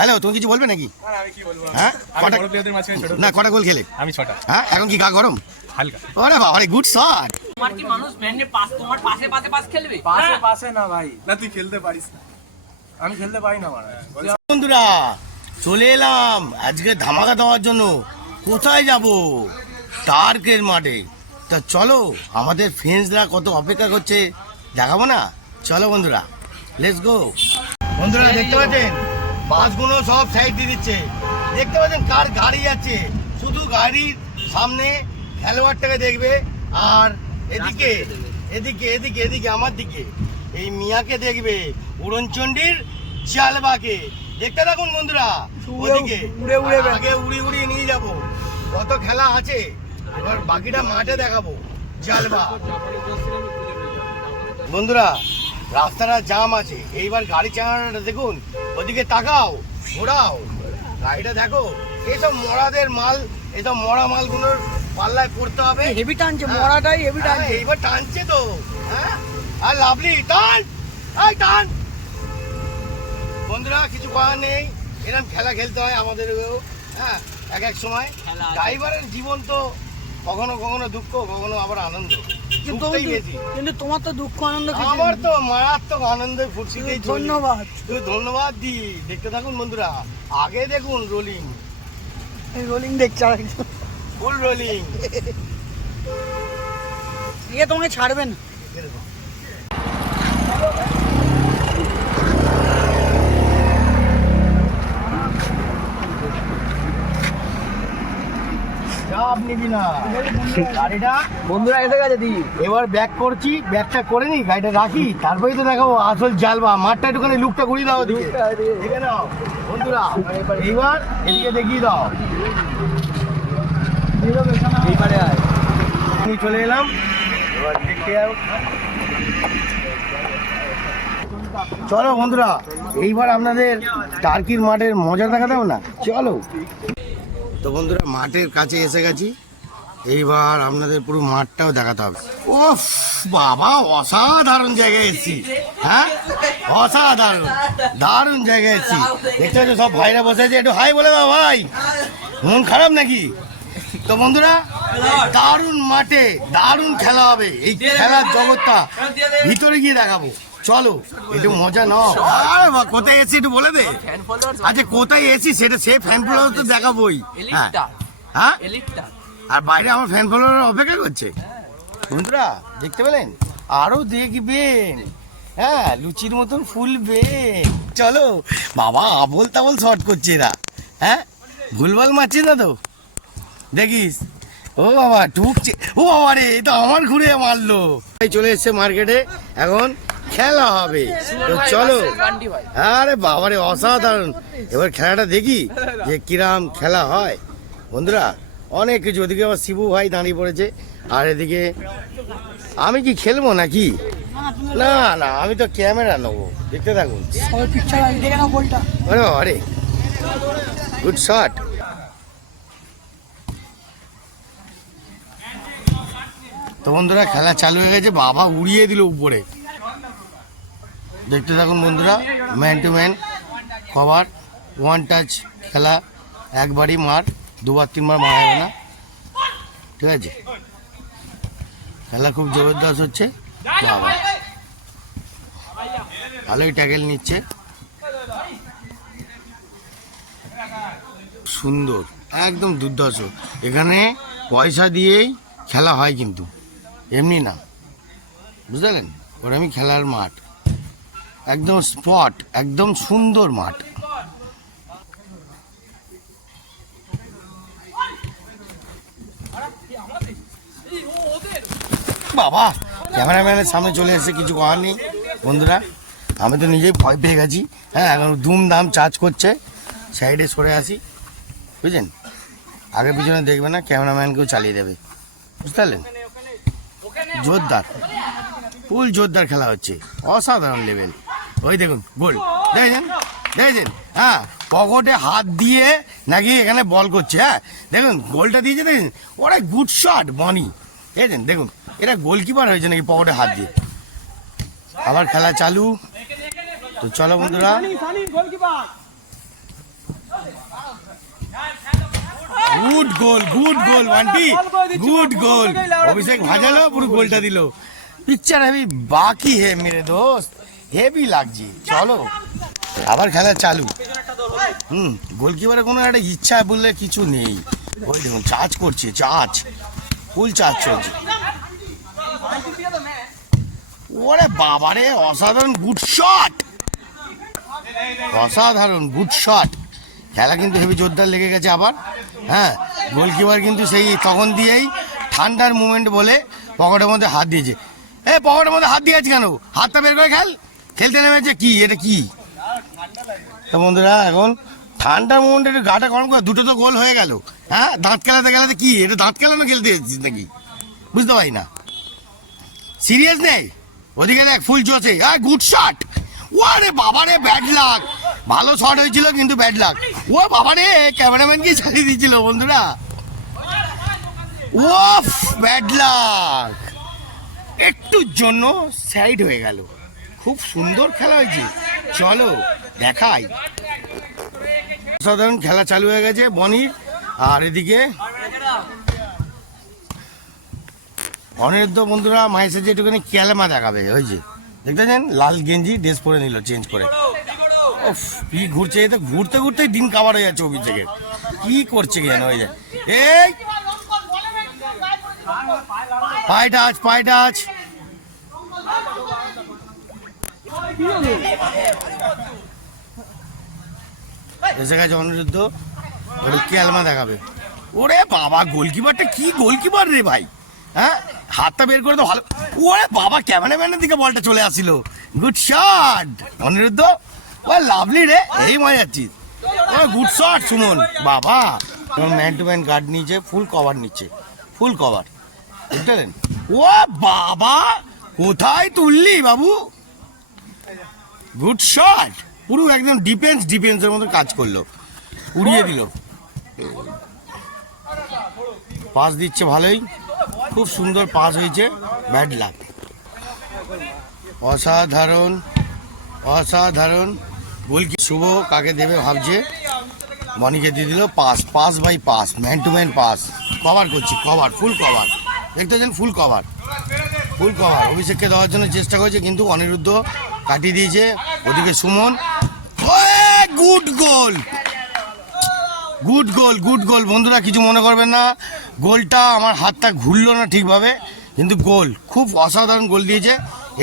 Hello, তুমি কিছু বলবে নাকি? হ্যাঁ, না কটা গোল খেলে? আমি 6টা। হ্যাঁ, এখন কি গা গরম? হালকা। ওরে বাবা রে, গুড শট। তোমার কি মানুষ ভেন্ডে পাস তোমার পাশে পাশে পাস খেলবে? পাশে না ভাই, না তুই খেলতে পারিস না, আমি খেলতে পারি না মারা। বন্ধুরা চলে এলাম আজকে ধামাকা দেওয়ার জন্য। কোথায় যাব? টার্কের মাঠে। তা চলো, আমাদের ফ্রেন্ডসরা কত অপেক্ষা করছে দেখাবো না? চলো বন্ধুরা, লেটস গো। বন্ধুরা দেখতে পাচ্ছেন বাসগুলো সব সাইড দিয়ে দিচ্ছে। দেখতে পাচ্ছেন কার গাড়ি যাচ্ছে, শুধু গাড়ির সামনে খেলোয়াড়টাকে দেখবে, আর এদিকে এদিকে এদিকে এদিকে আমার দিকে এই মিয়াকে দেখবে, উড়নচণ্ডীর চালবাকে। দেখতে থাকুন বন্ধুরা, ওদিকে আগে উড়িয়ে উড়িয়ে নিয়ে যাব। কত খেলা আছে, এবার বাকিটা মাঠে দেখাবো। জালবা বন্ধুরা, রাস্তাটা জাম আছে, এইবার গাড়ি চালানোটা দেখুন। ওদিকে তাকাও, ঘোরাও গাড়িটা দেখো। এইসব মরাদের মাল, এইসব মরা মালগুলোর পাল্লায় পড়তে হবে। হেভি টানছে, মরাটাই হেভি টানছে। এইবার টানছে তো, হ্যাঁ। আর লাভলি টান, এই টান। বন্ধুরা কিছু করার নেই, এরকম খেলা খেলতে হয় আমাদেরও। হ্যাঁ, এক এক সময় ড্রাইভারের জীবন তো কখনো কখনো দুঃখ, কখনো আবার আনন্দ। কিন্তু তোমার তো দুঃখ আনন্দ, আমার তো মারাত্মক আনন্দে ফুটছিতেই। ধন্যবাদ, ধন্যবাদ দি। দেখতে থাকুন বন্ধুরা, আগে দেখুন রোলিং রোলিং দেখছে, ফুল রোলিং। ইয়ে তোমাকে ছাড়বে না। চাপ নিবি না, গাড়িটা বন্ধুরা এসে গেছে দি। এবার ব্যাক করছি, ব্যাকটা করে নি, গাড়িটা রাখি, তারপরেই তো দেখাবো আসল জালবা। মাঠটা একটুখানি লুকটা ঘুরিয়ে দাও ওদিকে, দেখে নাও বন্ধুরা। এইবার এদিকে দেখিয়ে দাও, এইবারে আমি চলে এলাম। এবার দেখতে যাও, চলো বন্ধুরা, এইবার আপনাদের টার্কির মাঠের মজা দেখাতে হবে না? চলো। তো বন্ধুরা মাঠের কাছে এসে গেছি, এইবার আপনাদের পুরো মাঠটাও দেখাতে হবে। ওফ বাবা, অসাধারণ জায়গায় এসেছি। হ্যাঁ, অসাধারণ দারুণ জায়গায় এসেছি। দেখতে পাচ্ছ সব ভাইরা বসে আছে, একটু হাই বলে দাও ভাই। মন খারাপ নাকি? তো বন্ধুরা দারুণ মাঠে দারুণ খেলা হবে। এই খেলার জগৎটা ভিতরে গিয়ে দেখাবো, চলো একটু মজা নাও। আরে বাহ, কোথায় এসেছি একটু বলে দে। আচ্ছা কোথায় এসেছি সেটা, সে ফ্যান ফলোয়ার তো দেখাবোই। হ্যাঁ, আর বাইরে আমার ফ্যান ফলোয়ার অপেক্ষা করছে। বন্ধুরা দেখতে পেলেন, আরো দেখবেন। হ্যাঁ, লুচির মতন ফুলবেন। চলো বাবা, আবল তাবল শর্ট করছে এরা। হ্যাঁ, ভুলভাল মারছে না তো, দেখিস। ও বাবা ঢুকছে, ও বাবা রে, এটা আমার ঘুরে মারলো। চলে এসছে মার্কেটে, এখন খেলা হবে। তো চলো। আরে বাবারে, অসাধারণ। এবার খেলাটা দেখি যে কিরাম খেলা হয়। বন্ধুরা অনেক কিছু, ওদিকে আবার শিবু ভাই দাঁড়িয়ে পড়েছে, আর এদিকে আমি কি খেলবো নাকি? না না, আমি তো ক্যামেরা নেবো। দেখতে থাকুন। আরে আরে, গুড শট। তো বন্ধুরা খেলা চালু হয়ে গেছে, বাবা উড়িয়ে দিল উপরে। দেখতে থাকুন বন্ধুরা, man to man cover, one touch খেলা। একবারই মার, দুবার তিনবার মারা যাবে না, ঠিক আছে? খেলা খুব জবরদস্ত হচ্ছে। বাবা ভালোই ট্যাকেল নিচ্ছে, সুন্দর, একদম দুর্ধর্ষ। এখানে পয়সা দিয়েই খেলা হয়, কিন্তু এমনি না, বুঝলেন? ওর আমি খেলার মাঠ, একদম স্পট, একদম সুন্দর মাঠ। বাবা ক্যামেরাম্যানের সামনে চলে এসে কিছু করার নেই বন্ধুরা, আমি তো নিজেই ভয় পেয়ে গেছি। হ্যাঁ, এখন ধুমধাম চার্জ করছে, সাইডে সরে আসি, বুঝলেন? আগে পিছনে দেখবে না, ক্যামেরাম্যানকেও চালিয়ে দেবে, বুঝতে পারলেন? জোরদার, ফুল জোরদার খেলা হচ্ছে, অসাধারণ লেভেল। ওই দেখুন গোল, দেখেছেন দেখেছেন? হ্যাঁ, পকেটে হাত দিয়ে নাকি এখানে বল করছে। হ্যাঁ দেখুন গোলটা দিয়েছে, দেখেন? ওরা গুড শট বনি, দেখেছেন? দেখুন এটা গোলকিপার হয়েছে নাকি পকেটে হাত দিয়ে। আবার খেলা চালু। তো চলো বন্ধুরা, good goal Bunty, good goal. Abhishek ভাজালো, পুরো গোলটা দিল। পিকচার হেভি বাকি হে মেরে দোস্ত, হেভি লাগছে। চলো আবার খেলা চালু। গোলকিপারের কোনো একটা ইচ্ছা বললে কিছু নেই। ওই দেখুন চার্জ করছে, ফুল চার্জ চলছে। ওরে বাবারে, অসাধারণ গুড শট। খেলা কিন্তু হেভি জোরদার লেগে গেছে আবার। হ্যাঁ, গোলকিপার কিন্তু সেই তখন দিয়েই ঠান্ডার মুভমেন্ট বলে পকেটের মধ্যে হাত দিয়েছে। পকেটের মধ্যে হাত দিয়েছে কেন? হাতটা বের করে খেলতে নেমেছে। কি এটা কি? তো বন্ধুরা এখন ঠান্ডার মুভমেন্ট একটু গাটা গরম করে, দুটো তো গোল হয়ে গেল। হ্যাঁ, দাঁত খেলাতে কি এটা দাঁত খেলানো খেলতে এসেছিস নাকি? বুঝতে পারি না। সিরিয়াস নেই ওদিকে, দেখ ফুল জোসে। Good shot. ওরে বাবারে, ব্যাড লাক। ভালো শট হয়েছিল কিন্তু ব্যাড লাক। ও বাবারে, ক্যামেরাম্যানকে ছাড়িয়ে দিয়েছিল বন্ধুরা। ওফ, ব্যাড লাক। একটুর জন্য সাইড হয়ে গেল। খুব সুন্দর খেলা হয়েছে। চলো দেখাই। অসাধারণ খেলা চালু হয়ে গেছে বনির। আর এদিকে অনিরুদ্ধ বন্ধুরা মায়ের সাথে একটুখানি ক্যালেমা দেখাবে। ওই যে দেখতেছেন, লাল গেঞ্জি ড্রেস পরে নিল চেঞ্জ করে। কি ঘুরছে, তো ঘুরতে ঘুরতেই দিন কাবার হয়ে যাচ্ছে অভিষেকের। কি করছে কেন? ওই যে এই পায়ে টাচ। এসে গেছে অনিরুদ্ধ, ওটা ক্যালমা দেখাবে। ওরে বাবা, গোলকিপারটা কি গোলকিপার রে ভাই। হ্যাঁ, হাতটা বের করে তো ভালো। ওরে বাবা, ক্যামেরাম্যানের দিকে বলটা চলে আসছিল। গুড শট অনিরুদ্ধ, ও লাভলি রে, এই মজা যাচ্ছিস। ও গুড শট সুমন। বাবা, ম্যান টু ম্যান গার্ড নিচে, ফুল কভার নিচ্ছে, ফুল কভার। বুঝলেন? ও বাবা, কোথায় তুললি বাবু? Good shot. পুরো একদম ডিফেন্সের মতো কাজ করলো, উড়িয়ে দিল। পাস দিচ্ছে ভালোই, খুব সুন্দর পাস হয়েছে। Bad luck. অসাধারণ গোলকি। শুভ কাকে দেবে ভাবছে, বনিকে দিয়ে দিল। Pass by pass, man to man pass. Cover করছি, ফুল কভার। দেখতেছেন, ফুল কভার। অভিষেককে দেওয়ার জন্য চেষ্টা করেছে কিন্তু অনিরুদ্ধ কাটিয়ে দিয়েছে। ওদিকে সুমন, গুড গোল। বন্ধুরা কিছু মনে করবেন না, গোলটা আমার হাতটা ঘুরলো না ঠিকভাবে, কিন্তু গোল খুব অসাধারণ গোল দিয়েছে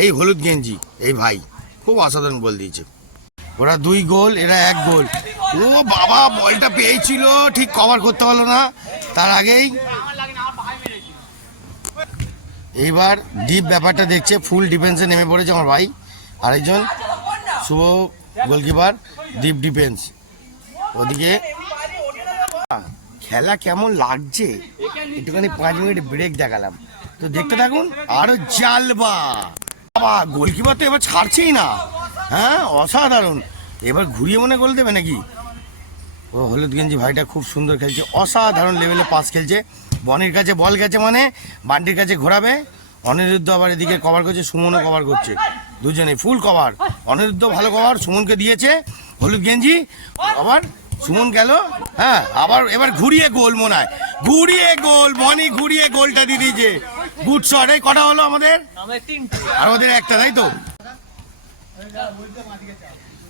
এই হলুদ গেঞ্জি। এই ভাই খুব অসাধারণ গোল দিয়েছে। ওরা 2 গোল, এরা 1 গোল। ও বাবা, বলটা পেয়েছিল, ঠিক কভার করতে পারলো না। তার আগেই এইবার ডিপ ব্যাপারটা দেখছে, ফুল ডিফেন্সে নেমে পড়েছে আমার ভাই। আরেকজন শুভ গোলকিপার, ডিপ ডিফেন্স। ওদিকে খেলা কেমন লাগছে একটুখানি 5 মিনিট ব্রেক দেখালাম, তো দেখতে থাকুন। আরো জালবা। বাবা, গোলকিপার তো এবার ছাড়ছেই না। হ্যাঁ, অসাধারণ। এবার ঘুরিয়ে মনে গোল দেবে নাকি? ও হলুদ গেঞ্জি ভাইটা খুব সুন্দর খেলছে, অসাধারণ লেভেলে পাস খেলছে। বনির কাছে বল গেছে মানে বান্টির কাছে ঘোরাবে। অনিরুদ্ধ আবার এদিকে কভার করছে, সুমনও কভার করছে, দুজনে ফুল কভার। অনিরুদ্ধ ভালো কভার, সুমনকে দিয়েছে হলুদ গেঞ্জি। আবার সুমন গেল। হ্যাঁ, আবার এবার ঘুরিয়ে গোল, মনে হয় ঘুরিয়ে গোল। বনি ঘুরিয়ে গোলটা দিয়ে দিয়েছে। Good shot. এই কটা হলো আমাদের? আর ওদের একটা, তাই তো?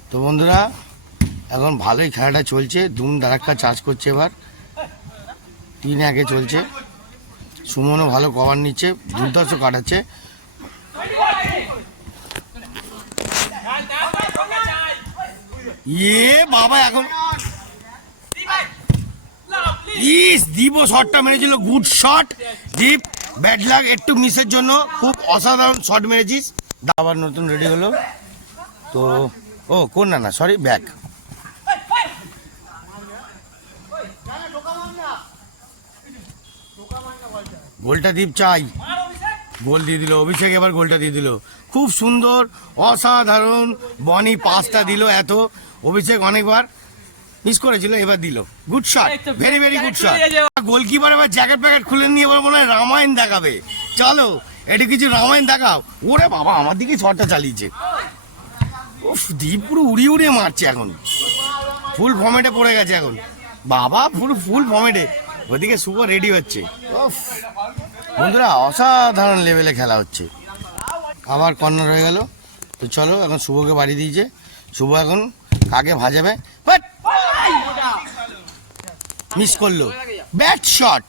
তো বন্ধুরা এখন ভালোই খেলাটা চলছে, ধুম ধারাক্কা চার্জ করছে। এবার 3-1 চলছে। সুমনও ভালো কভার নিচ্ছে, দুর্ধর্ষ কাটাচ্ছে। বাবা, এখন দিব শটটা মেরেছিল, গুড শট দীপ। ব্যাড লাক একটু মিসের জন্য, খুব অসাধারণ শট মেরেছিস। আবার নতুন রেডি হলো তো। কোন না সরি, ব্যাক। গোলটা দীপ চাই, গোল দিয়ে দিল অভিষেক। এবার গোলটা দিয়ে দিল, খুব সুন্দর অসাধারণ। বনি পাসটা দিল এত, অভিষেক অনেকবার মিস করেছিল, এবার দিল। Good shot, very good shot. Goalkeeper এবার জ্যাকেট প্যাকেট খুলে নিয়ে এবার মনে হয় রামায়ণ দেখাবে। চলো এটা কিছু রামায়ণ দেখাও। ওরে বাবা, আমার দিকে শটটা চালিয়েছে। উফ, দীপ পুরো উড়িয়ে মারছে এখন, ফুল ফর্মেটে পড়ে গেছে এখন। বাবা পুরো ফুল ফর্মেটে। ওদিকে শুভ রেডি হচ্ছে। উফ, বন্ধুরা অসাধারণ লেভেলে খেলা হচ্ছে। আবার কর্নার হয়ে গেল। তো চলো এখন শুভকে বাড়ি দিয়েছে। শুভ এখন কাকে ভাজাবে, মিস করলো, ব্যাট শট।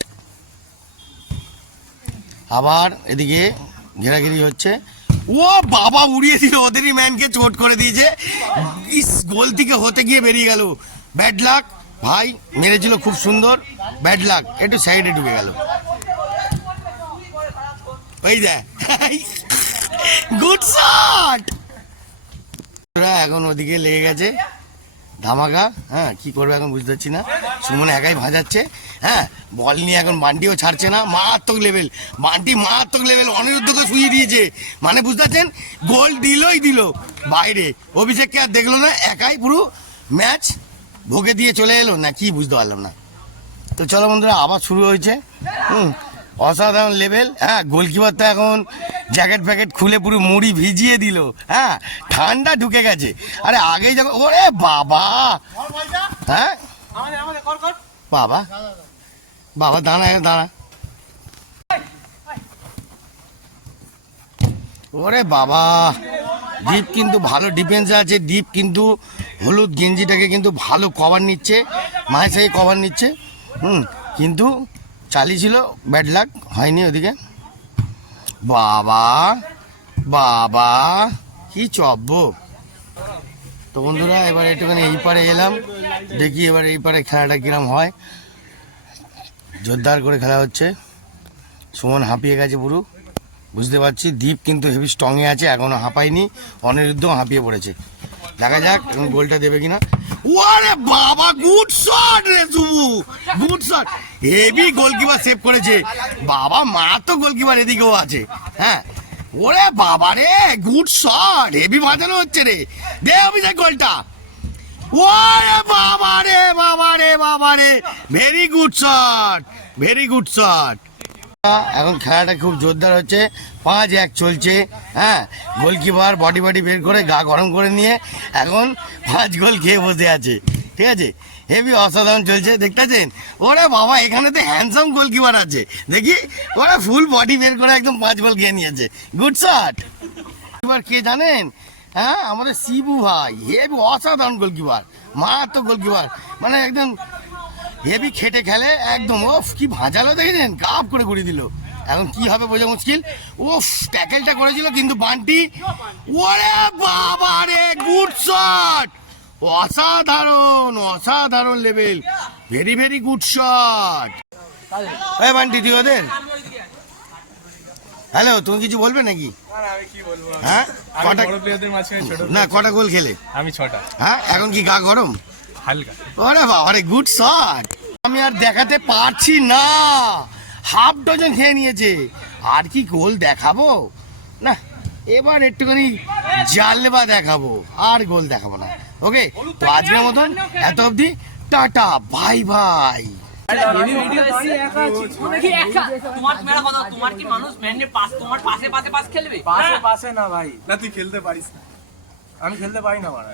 আবার এদিকে ঘেরাঘেরি হচ্ছে। ও বাবা, উড়িয়ে দিল, ওদেরই ম্যানকে চোট করে দিয়েছে। ইস, গোল থেকে হতে গিয়ে বেরিয়ে গেল। ব্যাড লাক ভাই, মেরেছিল খুব সুন্দর, ব্যাড লাক একটু সাইডে ঢুকে গেল। ওই দেখ, গুড শট। এখন ওদিকে লেগে গেছে ধামাকা। হ্যাঁ, কি করবে এখন বুঝতে পারছি না। সুমন একাই ভাজাচ্ছে। হ্যাঁ, বল নিয়ে এখন বান্টিও ছাড়ছে না। মারাত্মক লেভেল বান্টি, মারাত্মক লেভেল। অনিরুদ্ধকে শুয়ে দিয়েছে, মানে বুঝতে পারছেন, গোল দিলই দিল বাইরে। অভিষেককে আর দেখলো না, একাই পুরো ম্যাচ ভোগে দিয়ে চলে এলো না, কি বুঝতে পারলাম না। তো চলো বন্ধুরা, আবার শুরু হয়েছে। অসাধারণ লেভেল। হ্যাঁ, গোলকিপার তো এখন জ্যাকেট ফ্যাকেট খুলে পুরো মুড়ি ভিজিয়ে দিল। হ্যাঁ, ঠান্ডা ঢুকে গেছে। আরে আগেই যখন, ওরে বাবা, হ্যাঁ বাবা বাবা, দাঁড়া দাঁড়া। ওরে বাবা, দীপ কিন্তু ভালো ডিফেন্সে আছে। দীপ কিন্তু হলুদ গেঞ্জিটাকে কিন্তু ভালো কভার নিচ্ছে, মায়ের সাথে কভার নিচ্ছে। কিন্তু চালিয়েছিল, ব্যাড লাক হয়নি ওদিকে। বাবা বাবা, কি চব্য। তো বন্ধুরা, এবার একটুখানি এই পারে এলাম, দেখি এবার এই পারে খেলাটা কিরম হয়। জোরদার করে খেলা হচ্ছে। সুমন হাঁপিয়ে গেছে পুরো, বুঝতে পারছি। দীপ কিন্তু হেভি স্ট্রংয়ে আছে, এখনো হাঁপায়নি। অনিরুদ্ধও হাঁপিয়ে পড়েছে। দেখা যাক এখন গোলটা দেবে কিনা। ওরে বাবা, গুড শট রে Shubhu, good shot. Heavy goalkeeper save করেছে। বাবা, মা তো গোলকিপার এদিকেও আছে। হ্যাঁ, ওরে বাবা রে, গুড শট, হেভি বাজানো হচ্ছে রে। দে অভিষেক গোলটা। ওরে বাবা রে বাবা রে বাবা রে, very good shot, very good shot. এখন খেলাটা খুব জোরদার হচ্ছে, 5-1 চলছে। হ্যাঁ, গোলকিপার বডি বের করে গা গরম করে নিয়ে এখন 5 গোল খেয়ে বসে আছে। ঠিক আছে, হেভি অসাধারণ চলছে, দেখতে পাচ্ছেন। ওরে বাবা, এখানে তো হ্যান্ডসাম গোলকিপার আছে, দেখি। ওরা ফুল বডি বের করে একদম 5 গোল খেয়ে নিয়েছে, গুড শট। এবার কে জানেন? হ্যাঁ, আমাদের শিবু ভাই, হেভি অসাধারণ গোলকিপার, মারাত্মক গোলকিপার, মানে একদম হেভি খেটে খেলে একদম। ওফ, কি ভাঁজালো দেখেছেন, কাপ করে ঘুরিয়ে দিল। এখন কি হবে বোঝা মুশকিল। ওফ, ট্যাকেলটা করেছিল কিন্তু বান্টি। ওরে বাবা রে, গুড শট, অসাধারণ অসাধারণ level, very very good shot. এই বান্টি, তুই ওদের হ্যালো, তুমি কিছু বলবে নাকি? আমি কি বলবো, হ্যাঁ, কটা বড় প্লেয়ারদের মাঝখানে ছোট না, কটা গোল খেলে? আমি 6টা। হ্যাঁ, এখন কি গা গরম? হালকা। ওরে বাবা রে, গুড শট। আমি আর দেখাতে পারছি না, হাফ ডজন খেয়ে নিয়েছে। আর কি গোল দেখাবো না, এবার একটুখানি জালবা দেখাবো, আর গোল দেখাবো না। ওকে, তো আজকের মতন এত অবধি, টাটা, বাই বাই। তোমার কি মানুষ ম্যানে পাস, তোমার পাশে পাশে পাস খেলবে? পাশে না ভাই, না তুই খেলতে পারিস না। আমি খেলতে পারি না মারা।